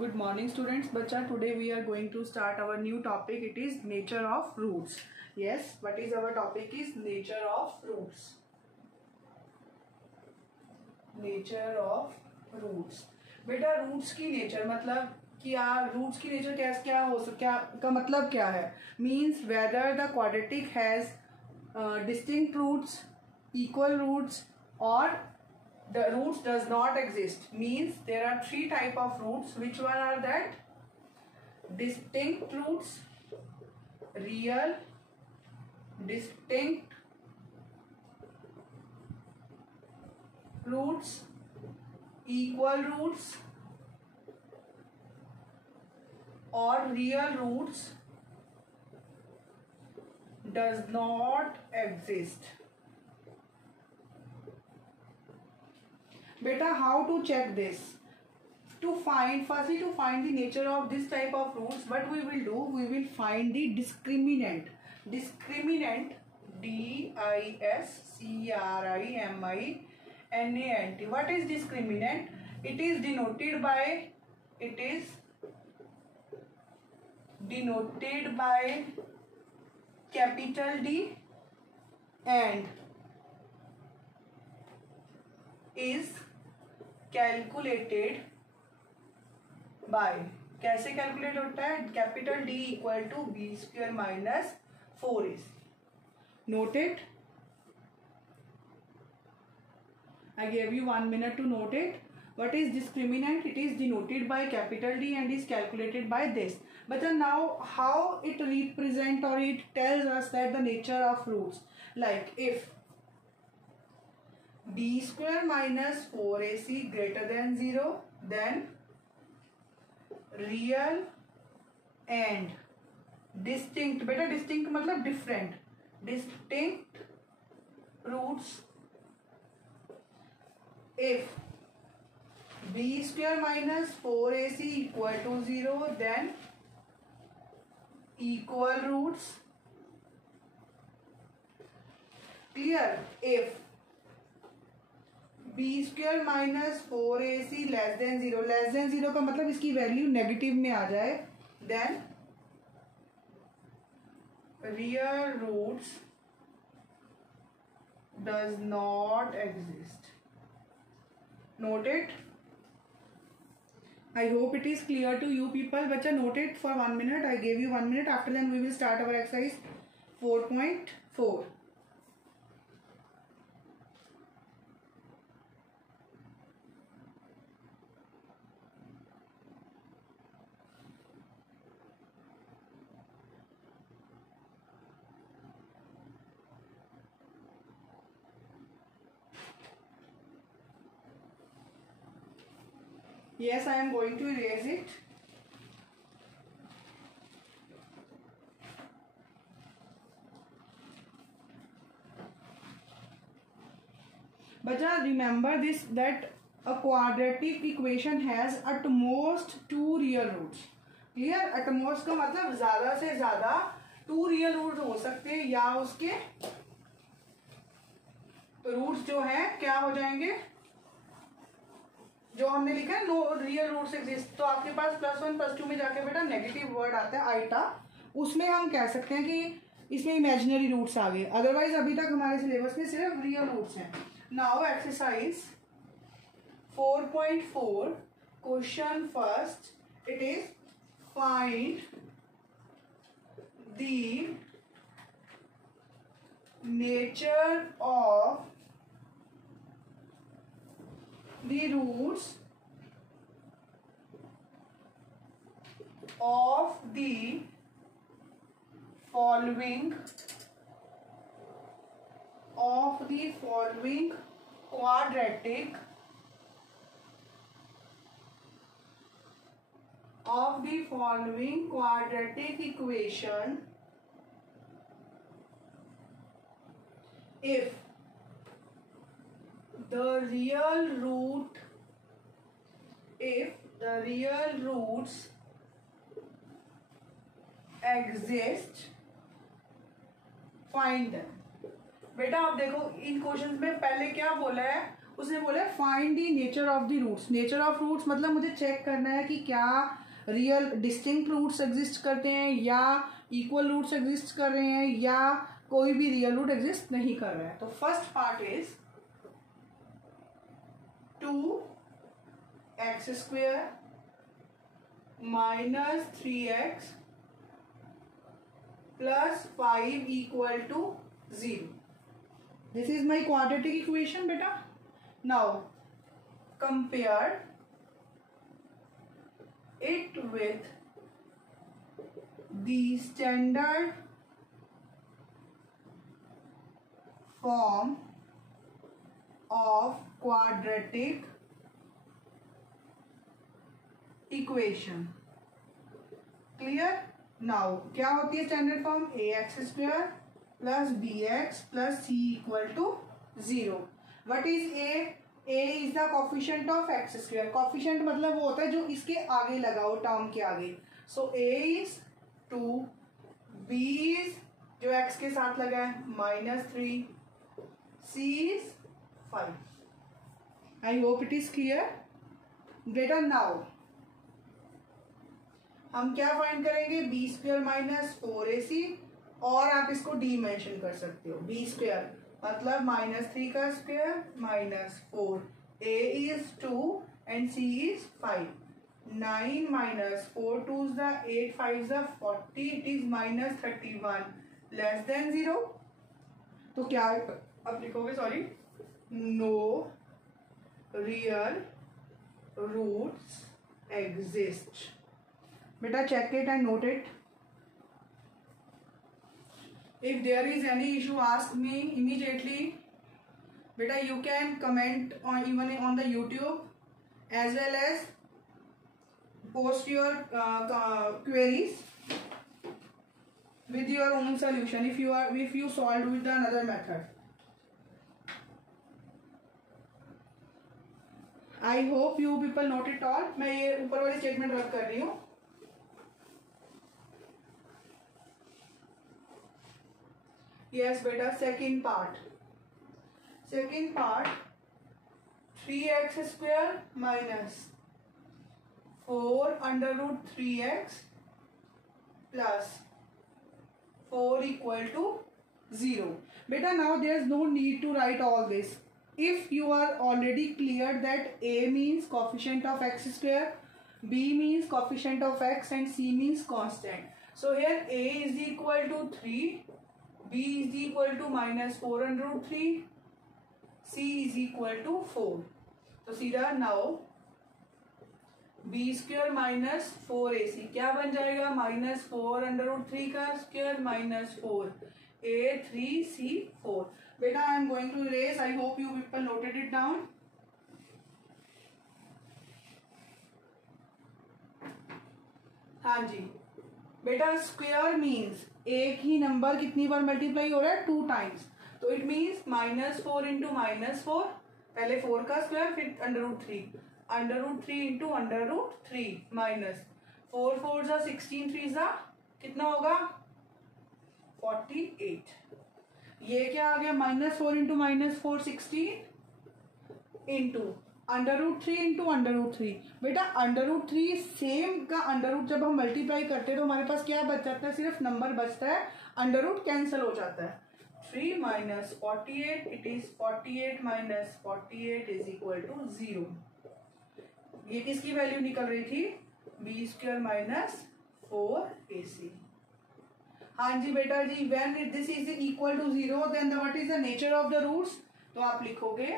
Good morning students. Bacha, today we are going to start our new topic. It is nature of roots. Yes, what is our topic is nature of roots. Nature of roots. बेटा roots की nature मतलब क्या roots की nature क्या हो सकता क्या का मतलब क्या है? Means whether the quadratic has distinct roots, equal roots, or the roots does not exist. Means there are three type of roots. Which one are that? Distinct roots, real, distinct roots, equal roots, or real roots does not exist. Beta, how to check this? Firstly to find the nature of this type of roots, what we will do, we will find the discriminant. Discriminant, discriminant. What is discriminant? It is denoted by capital D and is calculated by, कैसे calculate होता है? Capital D equal to B square minus 4ac. Noted? I gave you 1 minute to note it. What is discriminant? It is denoted by capital D and is calculated by this. But then now how it represent or it tells us that the nature of roots, like if b square minus 4ac greater than 0, then real and distinct, बेटा distinct मतलब different, distinct roots if b square minus 4ac equal to 0, then equal roots. Clear? If b square minus 4ac less than 0, less than 0 का मतलब इसकी value negative में आ जाए, then real roots does not exist. Note it. I hope it is clear to you people. Bacha, note it for 1 minute. I gave you 1 minute. After that we will start our exercise 4.4. Yes, I am going to erase it. But remember this, that a quadratic equation has at most 2 real roots. Clear? At most का मतलब ज़्यादा से ज़्यादा 2 real roots हो सकते हैं, या उसके roots जो है क्या हो जाएंगे, जो हमने लिखा है नो रियल रूट्स एग्जिस्ट, तो आपके पास +1 +2 में जाके बेटा नेगेटिव वर्ड आता है आइटा, उसमें हम कह सकते हैं कि इसमें इमेजिनरी रूट्स आ गए. अदरवाइज अभी तक हमारे सिलेबस में सिर्फ रियल रूट्स हैं. Now exercise 4.4 question first. It is find the nature of the roots of the following quadratic equation if the real roots exist, find them. बेटा आप देखो इन क्वेश्चंस में पहले क्या बोला है, उसने बोला find the nature of the roots. Nature of roots मतलब मुझे चेक करना है कि क्या रियल डिस्टिंक्ट रूट्स एग्जिस्ट करते हैं या इक्वल रूट्स एग्जिस्ट कर रहे हैं या कोई भी रियल रूट एग्जिस्ट नहीं कर रहा है। तो first part is 2x² minus 3x plus 5 equal to 0. This is my quadratic equation, beta. Now compare it with the standard form of quadratic equation. Clear? Now क्या होती है standard form? ax² plus bx plus c equal to 0. What is a? a is the coefficient of x². coefficient मतलब वो होता है जो इसके आगे लगा हो, टर्म के आगे. So a is 2, b is जो x के साथ लगा है -3, c is 5. I hope it is clear. Better now हम क्या फाइंड करेंगे? b² माइनस 4ac और आप इसको डी मेंशन कर सकते हो. b² मतलब -3 का square minus 4. a is 2 and c is 5. 9 minus 4 2s the 8 5s the 40. It is -31 less than 0. तो क्या आप लिखोगे? Sorry, no real roots exist. Beta, check it and note it. If there is any issue, ask me immediately. Beta, you can comment on even on the YouTube as well as post your queries with your own solution if you solved with another method. I hope you people note it all. मैं ये ऊपर वाली statement रख कर रही हूँ. Yes, beta. Second part. 3x² minus 4 under root 3x plus 4 equal to 0. Beta, now there is no need to write all this. If you are already clear that a means coefficient of x², b means coefficient of x and c means constant. So here a is equal to 3. b is equal to -4 under root 3. c is equal to 4. तो सीधा now b² minus 4ac क्या बन जाएगा? -4 under root 3 का square -4 a 3 c 4. बेटा I am going to erase. I hope you people noted it down. हाँ जी बेटा, square means एक ही नंबर कितनी बार मल्टीप्लाई हो रहा है? 2 टाइम्स. तो इट मीन्स -4 इंटू -4, पहले 4 का स्क्वायर फिर under root 3 into under root 3 minus 4 4 जा 16 3 जा कितना होगा? 48. ये क्या आ गया? -4 into -4 16 into under root 3 into under root 3. बेटा अंडर रूट 3 सेम का अंडर रूट जब हम मल्टीप्लाई करते हैं तो हमारे पास क्या बच जाता है? सिर्फ नंबर बचता है, अंडर रूट कैंसिल हो जाता है. 3 minus 48, it is 48 minus 48 is equal to 0. ये किसकी वैल्यू निकल रही थी? b² minus 4ac. हाँ जी बेटा जी, when this is equal to 0 then what is the nature of the roots? तो आप लिखोगे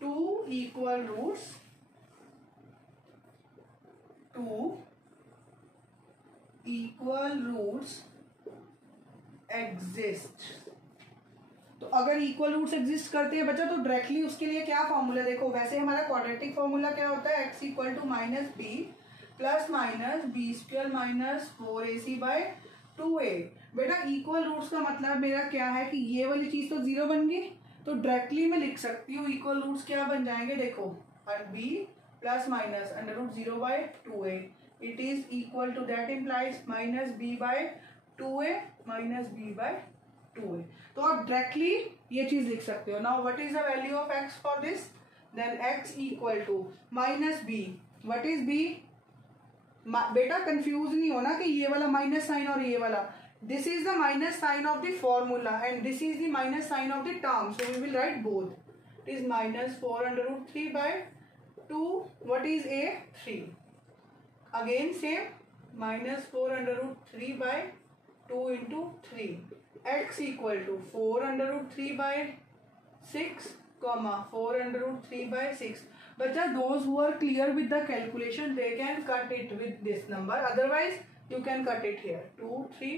2 equal roots, 2 equal roots exist. तो अगर इक्वल रूट्स एग्जिस्ट करते हैं बच्चा तो डायरेक्टली उसके लिए क्या फॉर्मूला? देखो वैसे हमारा क्वाड्रेटिक फॉर्मूला क्या होता है? x equal to -b plus minus b² minus 4ac by 2a. बेटा इक्वल रूट्स का मतलब मेरा क्या है कि ये वाली चीज तो 0 बन गई, तो डायरेक्टली मैं लिख सकती हूँ इक्वल रूट्स क्या बन जाएंगे? देखो b plus minus under root 0 by 2a. It is equal to that implies -b by 2a minus b by 2a। तो आप डायरेक्टली ये चीज लिख सकते हो। Now what is the value of x for this, then x equal to minus b. What is b? बेटा confuse नहीं होना कि ये वाला माइनस साइन और ये वाला, this is the minus sign of the formula and this is the minus sign of the term, so we will write both. It is minus 4 under root 3 by 2। What is a? 3। Again same minus 4 under root 3 by 2 into 3। x equal to 4 under root 3 by 6 comma 4 under root 3 by 6. But those who are clear with the calculation, they can cut it with this number. Otherwise, you can cut it here. 2, 3,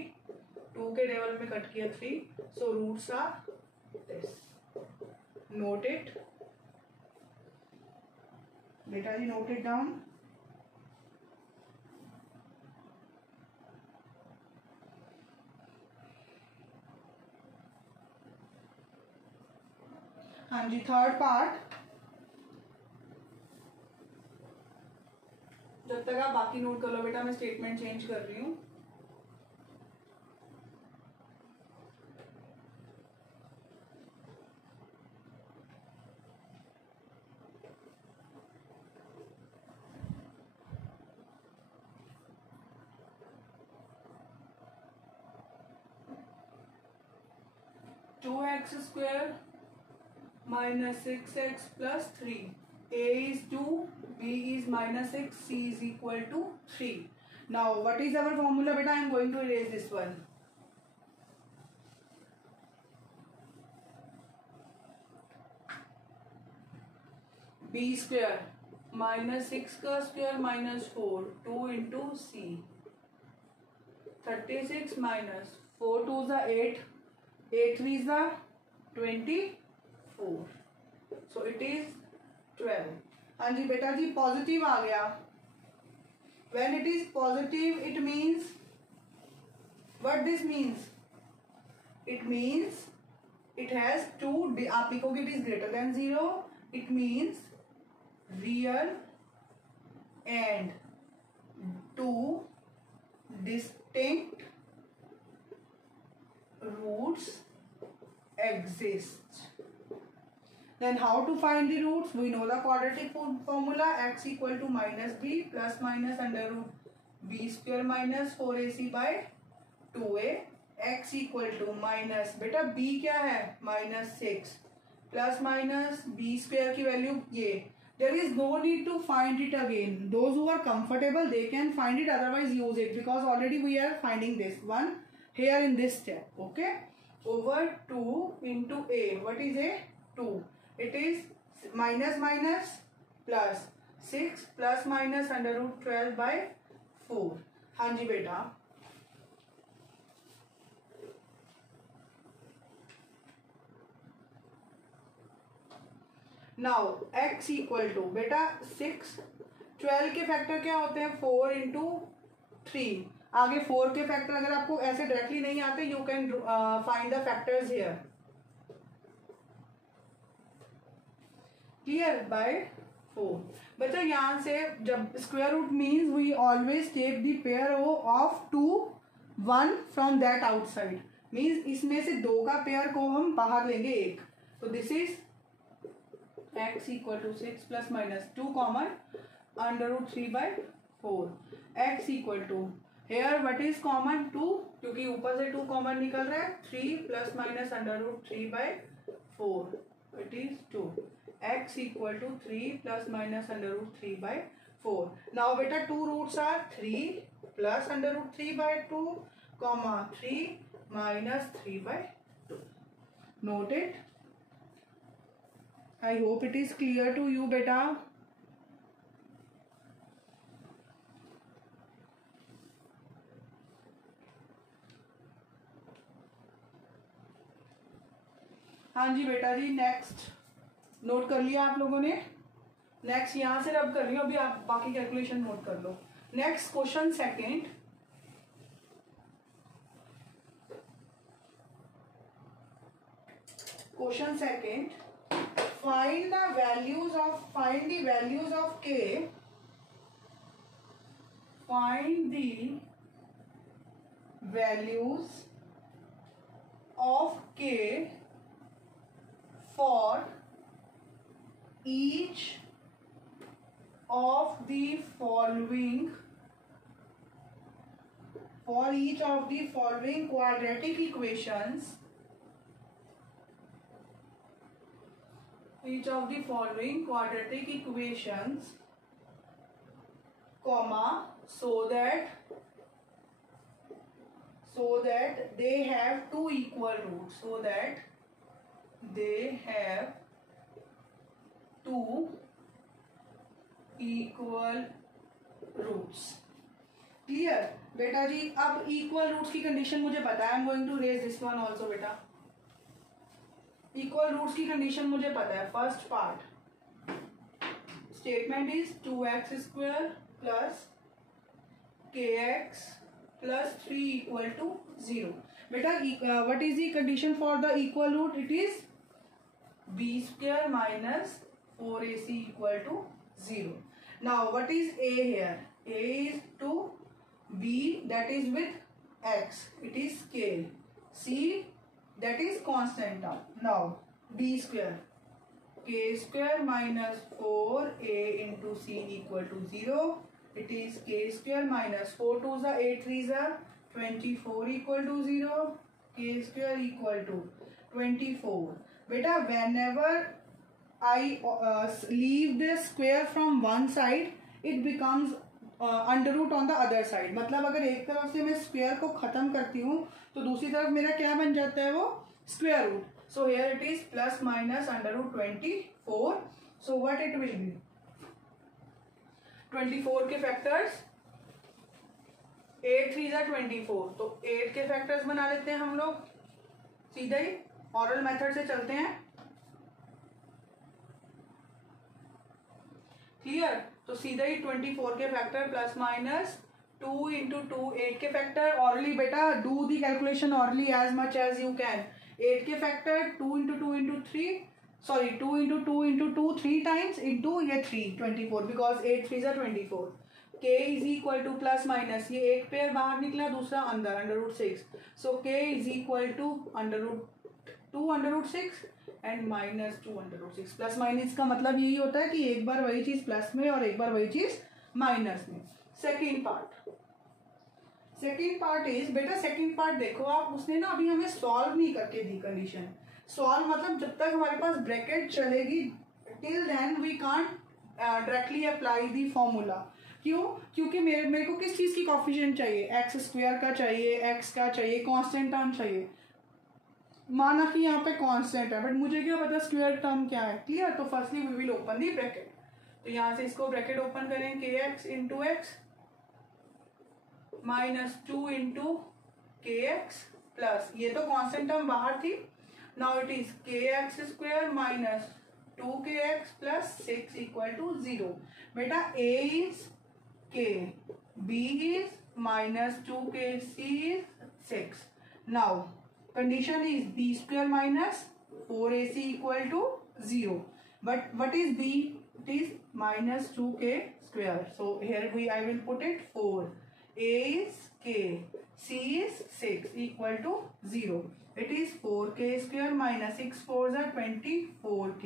2 के level में cut किया 3. So roots are this. Note it. बेटा जी note it down. हाँ जी, third part. जब तक आप बाकी note कर लो बेटा, मैं स्टेटमेंट चेंज कर रही हूँ। Two x square minus 6x plus 3. A is 2, B is minus 6, C is equal to 3. Now what is our formula beta? I am going to erase this one. B square minus 6 का square minus 4, 2 into C. 36 minus 4 2 is 8, 8 3 is 24. So it is 12. हाँ जी बेटा जी, positive आ गया। When it is positive, it means what this means? It means it has two. आप लिखोगे it is greater than 0. It means real and two distinct roots exist. Then how to find the roots? We know the quadratic formula, x equal to minus b plus minus under root b square minus 4ac by 2a. x equal to minus, बेटा b क्या है? minus 6 plus minus b square की value ये. There is no need to find it again. Those who are comfortable, they can find it, otherwise use it, because already we are finding this one here in this step. Okay, over 2 into a. What is a? 2. It is minus minus plus 6 plus minus under root 12 by 4. हाँ जी बेटा, now x equal to बेटा 6, 12 के factor क्या होते हैं? 4 into 3. आगे 4 के factor अगर आपको ऐसे डायरेक्टली नहीं आते, you can find the factors here. Clear? By 4. बच्चा यहाँ से जब square root means we always take the pair of 2 1 from that outside. Means इसमें से 2 का पेयर को हम बाहर लेंगे 1. तो this is x equal to 6 plus minus 2 common under root 3 by 4. x equal to here what is common 2, क्योंकि ऊपर से 2 कॉमन निकल रहा है. 3 plus minus under root 3 by 4. It is 2. x equal to 3 plus minus under root 3 by 4. Now beta 2 roots are 3 plus under root 3 by 2 comma 3 minus 3 by 2. Note it. I hope it is clear to you beta. हाँ जी बेटा जी, next note कर लिया आप लोगों ने. Next यहां से रब कर रही हूं, अभी आप बाकी कैलकुलेशन नोट कर लो. Next question second. Question second, find the values of k. Find the values of k for each of the following quadratic equations, comma, so that they have two equal roots, clear बेटा जी। अब equal roots की condition मुझे पता है, I am going to raise this one also बेटा। Equal roots की condition मुझे पता है। First part statement is 2x square plus kx plus 3 equal to 0। बेटा what is the condition for the equal root? It is b square minus 4ac equal to 0। Now what is a here? a is to b, that is with x, it is scale, c that is constant term. Now b square, k square minus 4a into c equal to 0, it is k square minus 4 2s are 8 3s are 24 equal to 0, k square equal to 24। beta whenever I leave the square from one side, it becomes under root on the other side. मतलब अगर एक तरफ से मैं square को खत्म करती हूँ तो दूसरी तरफ मेरा क्या बन जाता है? वो square root. So here it is plus minus under root 24। So what it will be? 24 के फैक्टर्स 8 3 24, तो 8 के फैक्टर्स बना लेते हैं हम लोग। सीधा ही ऑरल मेथड से चलते हैं। क्लियर? तो सीधा ही 24 के फैक्टर प्लस माइनस 2 इंटू 2 8 के फैक्टर। ऑरली बेटा do the calculation orally as much as you can. 8 के factor 2 into 2 into 3, sorry 2 into 2 into 2 3 times into ये 3 24 बिकॉज 8 3 ज़ा 24। k is equal to plus minus, ये एक पेयर बाहर निकला दूसरा अंदर under root 6। So k is equal to under root 6 and minus 2 under root 6। Plus minus का मतलब यही होता है कि एक बार वही चीज प्लस में और एक बार वही चीज माइनस में। सेकेंड पार्ट इज बेटा, सेकेंड पार्ट देखो आप, उसने ना अभी हमें सॉल्व नहीं करके दी कंडीशन। सॉल्व मतलब जब तक हमारे पास ब्रैकेट चलेगी till then we can't directly apply the formula. क्यों? क्योंकि मेरे को किस चीज की कोफिशिएंट चाहिए? एक्स स्क्वायर का चाहिए, एक्स का चाहिए, कांस्टेंट टर्म चाहिए। माना कि यहाँ पे कांस्टेंट है बट मुझे क्या पता स्क्वायर टर्म क्या है। क्लियर? तो firstly we will open the bracket. तो यहाँ से इसको ब्रैकेट ओपन करें, k x into x minus 2 into k x plus, ये तो कांस्टेंट टर्म बाहर थी। Now it is k x square minus 2kx plus 6 equal to 0। बेटा a is k, b is minus 2k, c is 6। नाउ condition is b square minus 4ac equal to 0, but what is b? It is minus 2k square. So here I will put it 4, a is k, c is 6 equal to 0. It is 4k square minus 6 4s are 24k।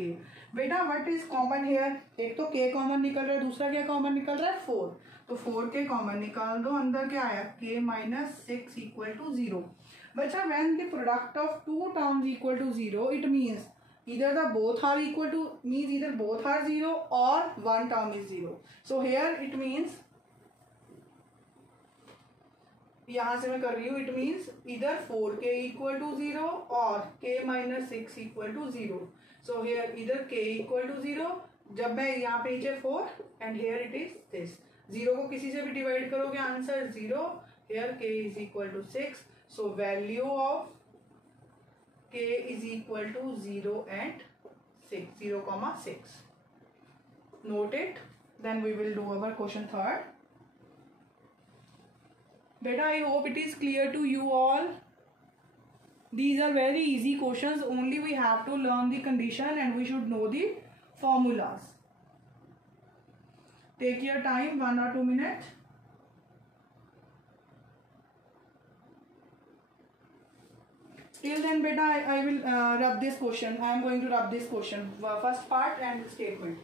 बेटा what is common here? एक तो k common निकल रहा है, दूसरा क्या common निकल रहा है? 4। तो 4k कॉमन निकाल दो, अंदर क्या आया? k minus 6 equal to 0। बच्चा when the product of two terms equal to 0, it means either the both are equal to, means either both are 0 or one term is 0. So here it means, यहाँ से मैं कर रही हूँ, it means either 4k equal to 0 or k minus 6 equal to 0. So here either k equal to 0, जब मैं यहाँ पे नीचे 4 and here it is this 0 को किसी से भी डिवाइड करोगे answer 0। here k is equal to 6. So value of k is equal to 0 and 6, 0,6. Note it. Then we will do our question third. Beta, I hope it is clear to you all. These are very easy questions. Only we have to learn the condition and we should know the formulas. Take your time, 1 or 2 minutes. Till then beta I will rub this question. I am going to rub this question, first part and statement.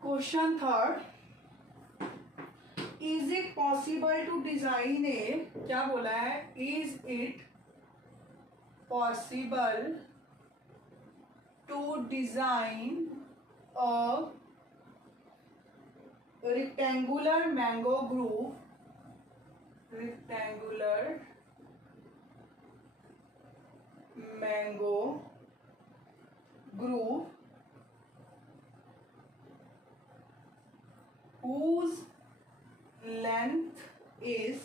Question third, is it possible to design a, क्या बोला है, is it possible to design a rectangular mango group whose length is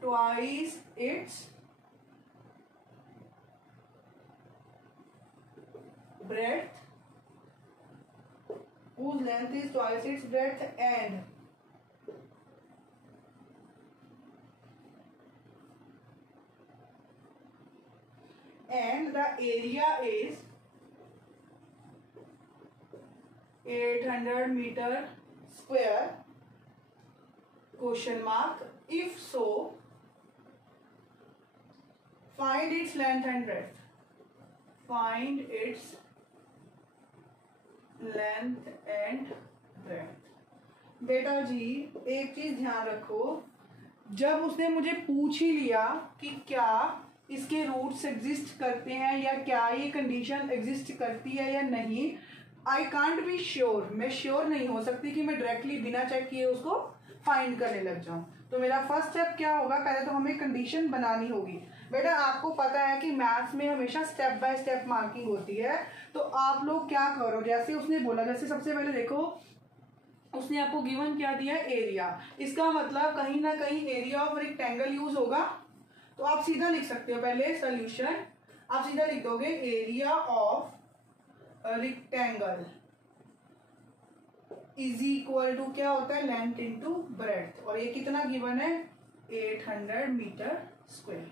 twice its breadth, and the area is 800 meter square, question mark. If so, find its length and breadth. Find its length and breadth. बेटा जी एक चीज ध्यान रखो, जब उसने मुझे पूछ ही लिया कि क्या इसके रूट्स एग्जिस्ट करते हैं या क्या ये कंडीशन एग्जिस्ट करती है या नहीं, आई कांट बी श्योर, मैं श्योर नहीं हो सकती कि मैं डायरेक्टली बिना चेक किए उसको फाइंड करने लग जाऊं। तो मेरा फर्स्ट स्टेप क्या होगा, पहले तो हमें कंडीशन बनानी होगी। बेटा आपको पता है कि मैथ्स में हमेशा स्टेप बाय स्टेप मार्किंग होती है, तो आप लोग क्या करो, जैसे उसने बोला, जैसे सबसे पहले देखो उसने आपको गिवन क्या दिया, एरिया। इसका मतलब कहीं ना कहीं एरिया ऑफ रेक्टेंगल यूज होगा, तो आप सीधा लिख सकते हो, पहले सोल्यूशन आप सीधा लिख दोगे area of rectangle is equal to क्या होता है, लेंथ इनटू ब्रेड्थ, और ये कितना गिवन है, 800 मीटर स्क्वायर।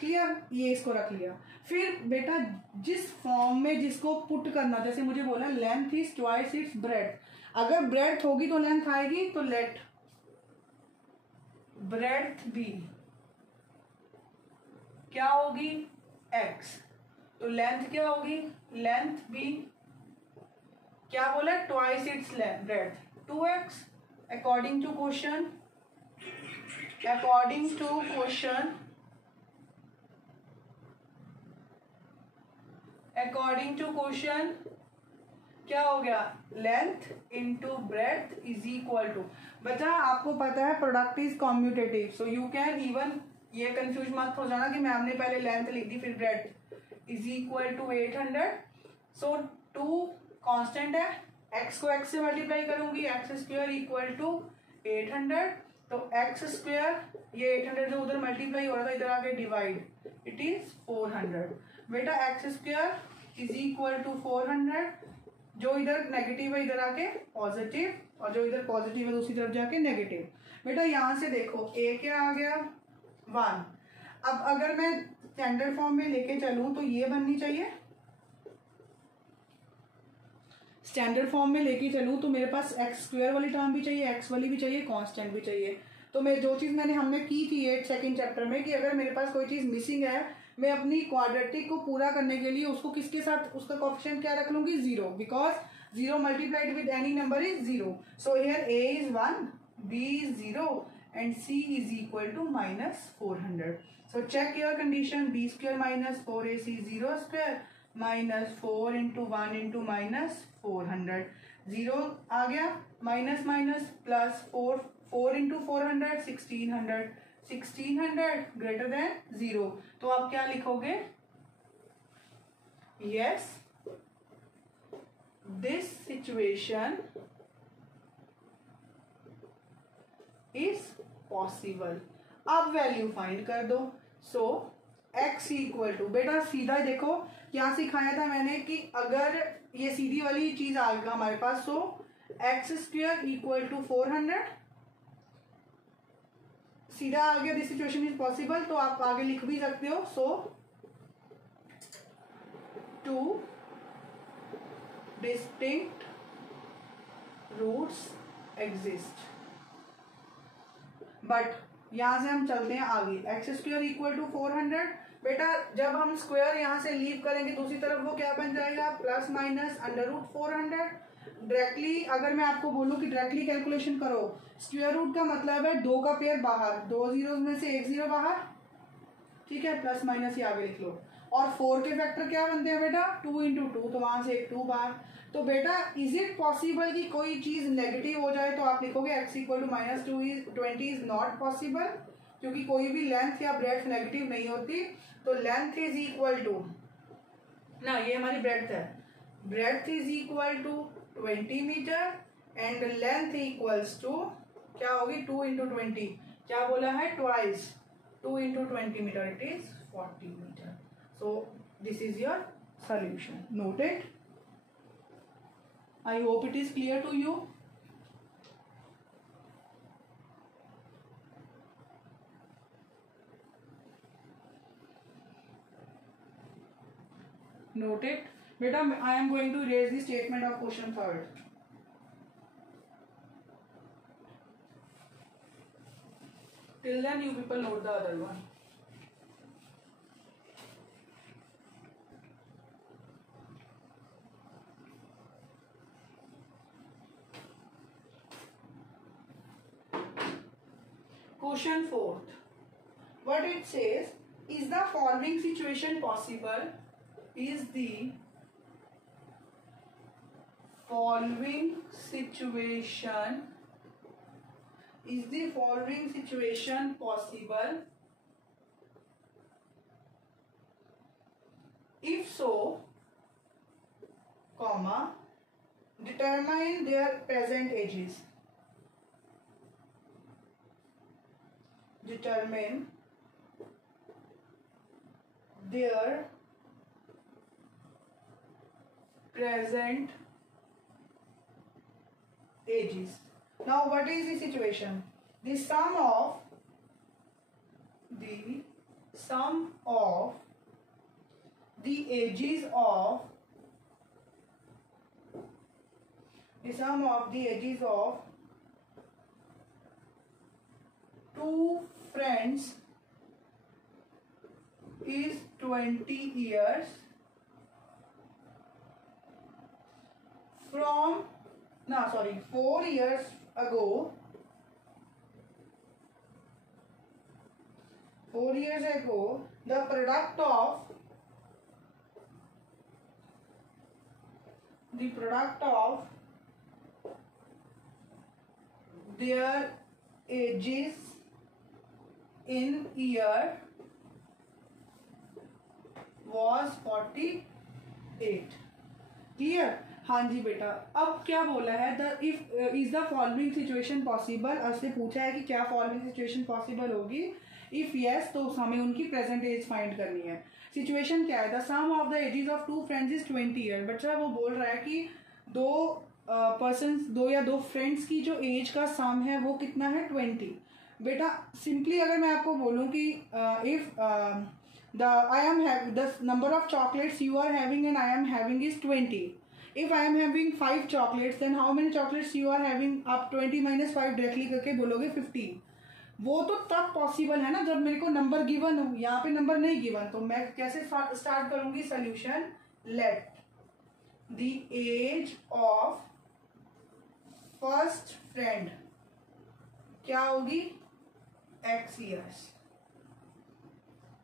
क्लियर, ये इसको रख लिया। फिर बेटा जिस फॉर्म में जिसको पुट करना, जैसे मुझे बोला length is twice its breadth, अगर ब्रेड्थ होगी तो लेंथ आएगी, तो लेट ब्रेड्थ बी क्या होगी, x, तो लेंथ क्या होगी, लेंथ बी क्या बोला, twice its breadth 2x, according to question क्या हो गया, length into breadth is equal to, बच्चा आपको पता है product is commutative, so you can even, ये कंफ्यूज मत हो जाना कि मैं हमने पहले लेंथ लिख दी फिर breadth is equal to 800, so 2 constant है, x को x से मल्टीप्लाई करूंगी, x स्क्वायर इक्वल टू 800, तो x स्क्वायर ये 800 जो उधर मल्टीप्लाई हो रहा था इधर आके डिवाइड, इट इज 400। बेटा x square is equal to 400, जो इधर नेगेटिव है इधर आके पॉजिटिव, और जो इधर पॉजिटिव है दूसरी तरफ जाके नेगेटिव। बेटा यहां से देखो a क्या आ गया, 1। अब अगर मैं स्टैंडर्ड फॉर्म में लेके चलूं तो ये बननी चाहिए, स्टैंडर्ड फॉर्म में लेके चलूं तो मेरे पास एक्स स्क्वायर वाली टर्म भी चाहिए, एक्स वाली भी चाहिए, कांस्टेंट भी चाहिए। तो मैं जो चीज़ हमने की थी 8 सेकेंड चैप्टर में कि अगर मेरे पास कोई चीज़ मिसिंग है, मैं अपनी क्वाड्रेटिक को पूरा करने के लिए उसको किसके साथ, उसका कोएफिशिएंट क्या रख लूंगी, 0, because 0 multiplied with any number is 0। So here a is 1, b is 0 and c is equal to -400। So check your condition, b square minus 4ac 0 square minus 4 into 1 into -400, 0 आ गया, minus minus plus 4 into 400 1600 greater than 0, तो आप क्या लिखोगे, yes this situation is possible. अब value find कर दो, सो x equal to, बेटा सीधा देखो क्या सिखाया था मैंने कि अगर ये सीधी वाली चीज आ गया हमारे पास, सो एक्स स्क्वायर इक्वल टू 400, सीधा आ गया, दिस सिचुएशन इज पॉसिबल, तो आप आगे लिख भी सकते हो। So two distinct roots exist, but यहां से हम चलते हैं आगे। एक्स स्क्वायर इक्वल टू 400, बेटा जब हम स्क्वायर यहां से लीव करेंगे दूसरी तरफ वो क्या बन जाएगा, plus minus under root 400। Directly अगर मैं आपको बोलूं कि डायरेक्टली कैलकुलेशन करो, स्क्वायर रूट का मतलब है दो का पेयर बाहर, दो जीरो में से एक जीरो बाहर, ठीक है, प्लस माइनस ही आगे लिख लो। और 4 के फैक्टर क्या बनते हैं बेटा, 2 इंटू 2, तो वहां से एक 2 बाहर। तो बेटा इज इट पॉसिबल कि कोई चीज नेगेटिव हो जाए, तो आप लिखोगे x equal to -220 is not possible, क्योंकि कोई भी लेंथ या ब्रेड्थ नेगेटिव नहीं होती। तो लेंथ इज इक्वल टू ना, ये हमारी ब्रेड्थ है, breadth is equal to 20 metre and length equals to क्या होगी, 2 इंटू 20, क्या बोला है, twice 2 into 20 metre, it is 40 metre. So this is your solution. Noted? I hope it is clear to you. Noted? Beta, I am going to raise the statement of question third. Till then you people note the other one. Question fourth. What it says, is the following situation possible? Is the following situation possible? If so, comma, determine their present ages. Determine their present ages. Now what is the situation? The sum of the ages of two friends is 20 years from 4 years ago. 4 years ago, the product of their ages in year was 48. Clear? हाँ जी बेटा, अब क्या बोला है, is the following situation possible, आपसे पूछा है कि क्या फॉलोइंग सिचुएशन पॉसिबल होगी। इफ यस तो हमें उनकी प्रेजेंट एज फाइंड करनी है। सिचुएशन क्या है, the sum of the ages of two friends is 20 year. बच्चा वो बोल रहा है कि दो फ्रेंड्स की जो एज का सम है वो कितना है, 20। बेटा सिंपली अगर मैं आपको बोलूं कि if the number of chocolates you are having and I am having is 20. If I am having 5 chocolates, then how many chocolates you are having? आप 20 minus 5 डायरेक्टली करके बोलोगे 15। वो तो तब पॉसिबल है ना जब मेरे को नंबर गिवन हो, यहाँ पे नंबर नहीं गिवन, तो मैं कैसे स्टार्ट करूंगी solution. Let the age of first friend क्या होगी, x years.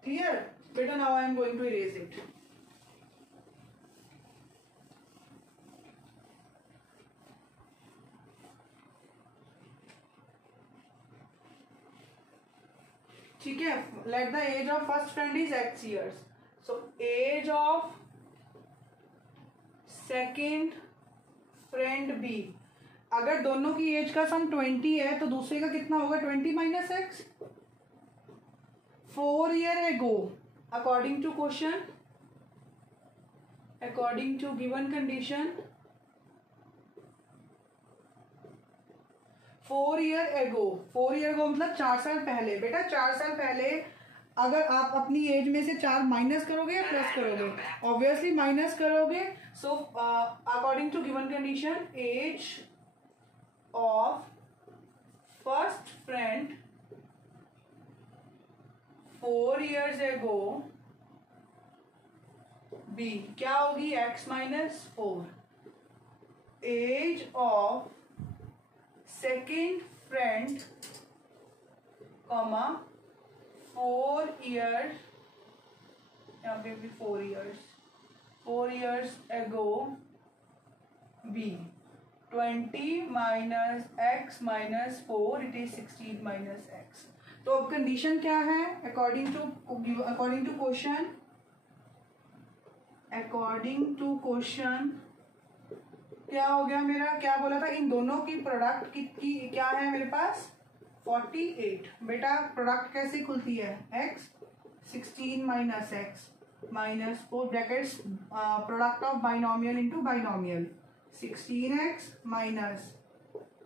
Clear? Better, now I am going to erase it. ठीक है, let the age of first friend is x years. So age of second friend B, अगर दोनों की as का सम 20 है तो दूसरे का कितना होगा, 20 minus x. 4 year ago according to question, according to given condition, 4 year ago, 4 year ago मतलब 4 साल पहले। बेटा 4 साल पहले अगर आप अपनी एज में से 4 माइनस करोगे या प्लस करोगे? ऑब्वियसली माइनस करोगे। So according to given condition, age of first friend 4 years ago be क्या होगी? x minus 4। Age of second friend comma 4 years, यहाँ पे भी 4 years ago be 20 minus x minus 4, it is 16 minus x। तो अब condition क्या है? According to question क्या हो गया मेरा? क्या बोला था? इन दोनों की प्रोडक्ट की क्या है मेरे पास? 48। बेटा प्रोडक्ट कैसे खुलती है? x 16 minus x minus 4 brackets, product of binomial into binomial, 16x minus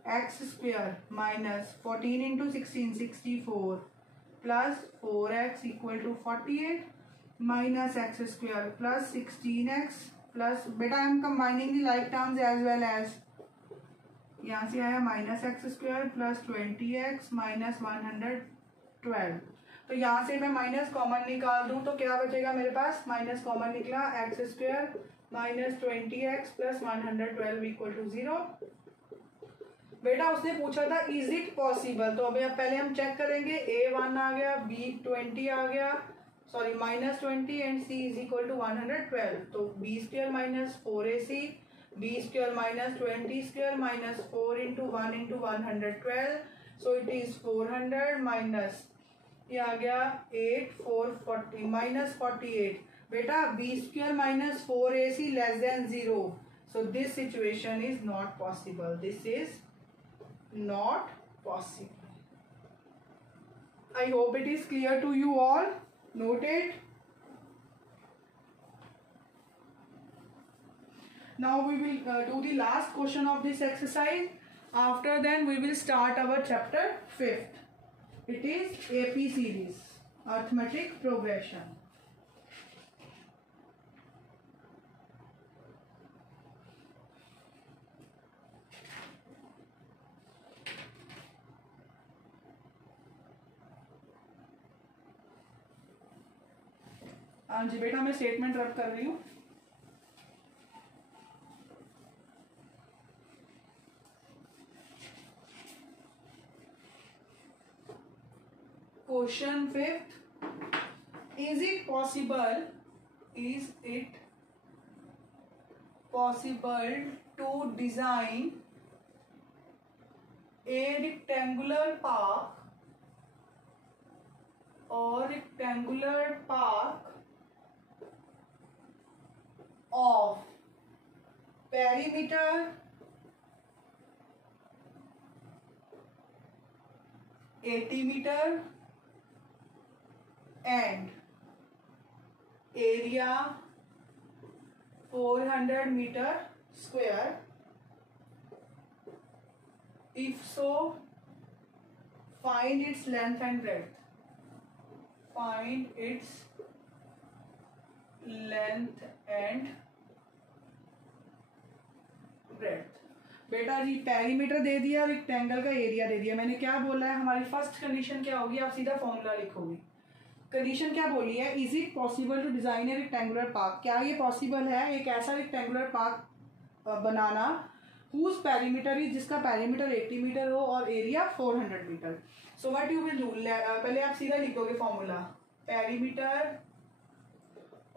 x square minus 14 into 16 64 plus 4x equal to 48 minus x square plus 16x plus, बेटा I am combining the like terms as well as, यहाँ से आया minus x square plus 20x minus 112। तो यहाँ से मैं minus common निकाल दूँ तो क्या बचेगा मेरे पास? माइनस कॉमन निकला, x square minus 20x plus 112 equal to 0। बेटा उसने पूछा था इज इट पॉसिबल, तो अभी पहले हम चेक करेंगे। a1 आ गया, b20 आ गया, sorry minus 20 and c is equal to 112। तो b square minus 4ac, b square minus 20 square minus 4 into 1 into 112, so it is 400 minus ये आ गया 8 4 40 माइनस 48। बेटा b square minus 4ac less than 0, so this situation is not possible, this is not possible. I hope it is clear to you all. Note it. Now we will do the last question of this exercise. After then we will start our chapter 5th. It is AP series, arithmetic progression. हाँ जी बेटा, मैं statement रब कर रही हूँ। Question 5th, is it possible to design a rectangular park of perimeter 80 meter and area 400 meter square? If so, find its length and breadth. Find its length and breadth। बेटा जी perimeter दे दिया, rectangle का area दे दिया। मैंने क्या बोला है? हमारी first condition क्या होगी? आप सीधा फॉर्मूला लिखोगे। कंडीशन क्या बोली है? Is it possible to design a rectangular park? क्या ये पॉसिबल है एक ऐसा रेक्टेंगुलर पार्क बनाना whose perimeter is, जिसका पेरीमीटर 80 मीटर हो और area 400 metre. So what you will do, पहले आप सीधा लिखोगे फॉर्मूला, पेरीमीटर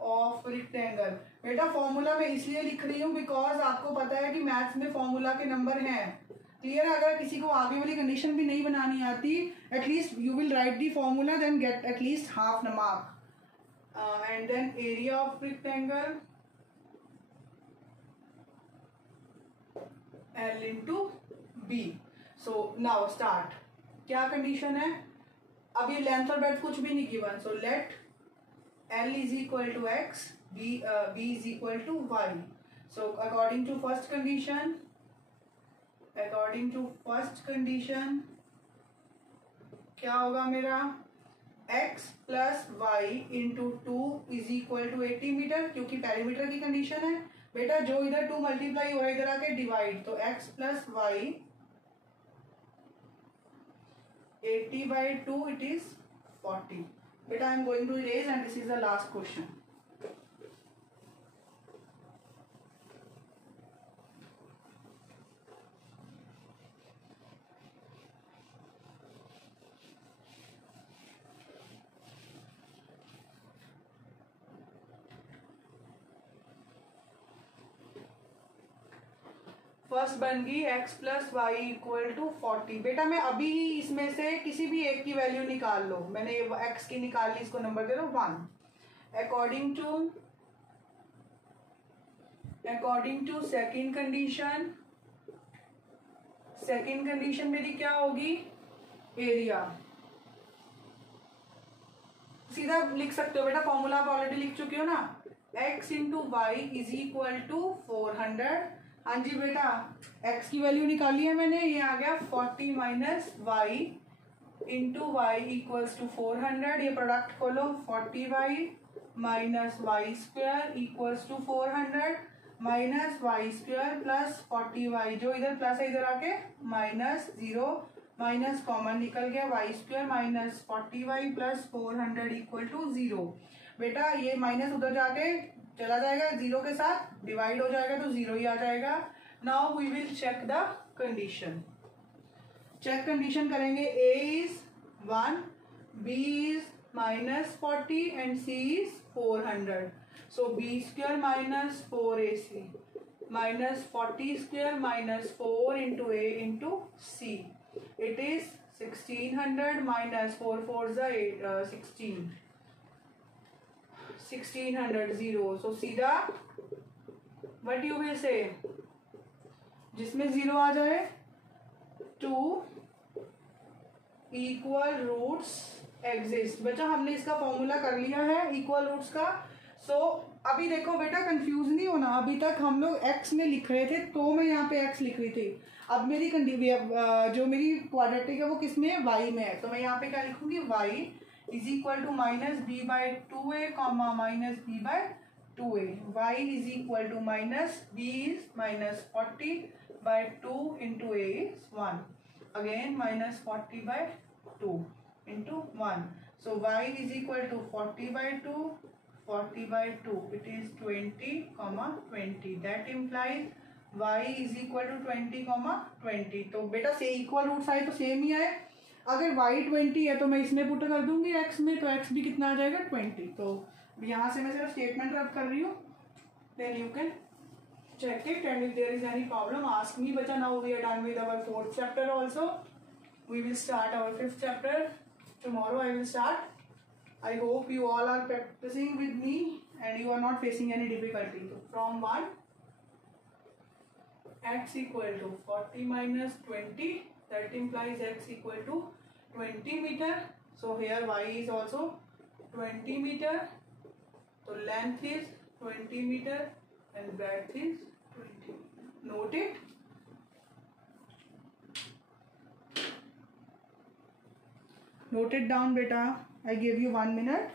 ऑफ रेक्टेंगल। बेटा फॉर्मूला मैं इसलिए लिख रही हूँ बिकॉज आपको पता है कि मैथ्स में फॉर्मूला के नंबर हैं। क्लियर है? अगर किसी को आगे वाली कंडीशन भी नहीं बनानी आती, at least you will write the formula then get at least half an mark. And then area of rectangle L into B। So now start. क्या कंडीशन है? अब ये लेंथ और ब्रेड्थ कुछ भी नहीं given, so let L is equal to x, B is equal to y. So according to first condition, क्या होगा मेरा, x plus y into 2 is equal to 80 metre, क्योंकि पेरीमीटर की कंडीशन है बेटा, जो इधर 2 मल्टीप्लाई हुआ इधर आके डिवाइड, तो x plus y 80/2 it is 40. बेटा I am going to erase and this is the last question. First बन गई x plus y equal to 40. बेटा मैं अभी ही इसमें से किसी भी एक की वैल्यू निकाल लो, मैंने x की निकाल ली, इसको नंबर दे दो 1. अकॉर्डिंग टू सेकेंड कंडीशन मेरी क्या होगी, एरिया. सीधा लिख सकते हो बेटा, फॉर्मूला आप ऑलरेडी लिख चुके हो ना, x into y is equal to 400. हाँ जी बेटा, x की वैल्यू निकाली है मैंने, ये आ गया 40 minus y into y equals to 400. ये प्रोडक्ट खोलो, 40y minus y square equals to 400 minus y square plus 40y, जो इधर प्लस है इधर आके माइनस 0, माइनस कॉमन निकल गया, y square minus 40y plus 400 equal to 0. बेटा ये माइनस उधर जाके चला जाएगा, 0 के साथ डिवाइड हो जाएगा तो 0 ही आ जाएगा. Now we will check the condition. Check condition करेंगे, a is 1, b is minus 40 and c is 400. So b square minus 4ac minus 40 square minus 4 into a into c. It is 1600 minus 4 4 16, 1600 0. So सीधा what you will say, जिसमें 0 आ जाए, 2 equal roots exist. बेटा हमने इसका formula कर लिया है equal roots का. सो अभी देखो बेटा कंफ्यूज नहीं होना, अभी तक हम लोग x में लिख रहे थे तो मैं यहाँ पे x लिख रही थी. अब मेरी जो मेरी क्वाड्रेटिक है वो किस में है, y में है, तो मैं यहाँ पे क्या लिखूंगी, y is equal to minus b by 2a comma minus b by 2a. y is equal to minus b is minus 40 by 2 into a is 1, again minus 40 by 2 into 1. So y is equal to 40 by 2, 40 by 2, it is 20 comma 20. That implies y is equal to 20 comma 20. तो बेटा से equal roots आए तो same ही आए. अगर y 20 है तो मैं इसमें पुट कर दूंगी x में, तो x भी कितना आ जाएगा 20. तो यहाँ से मैं सिर्फ स्टेटमेंट रब कर रही हूँ. Then you can check it, and if there is any problem ask me. Bacha, now we are done with our 4th chapter also. We will start our 5th chapter tomorrow. I will start. I hope you all are practicing with me and you are not facing any difficulty. So from 1, x equal to 40 minus 20, that implies x equal to 20 meter. So here y is also 20 meter. So length is 20 meter and breadth is 20. Note it. Note it down beta. I give you 1 minute.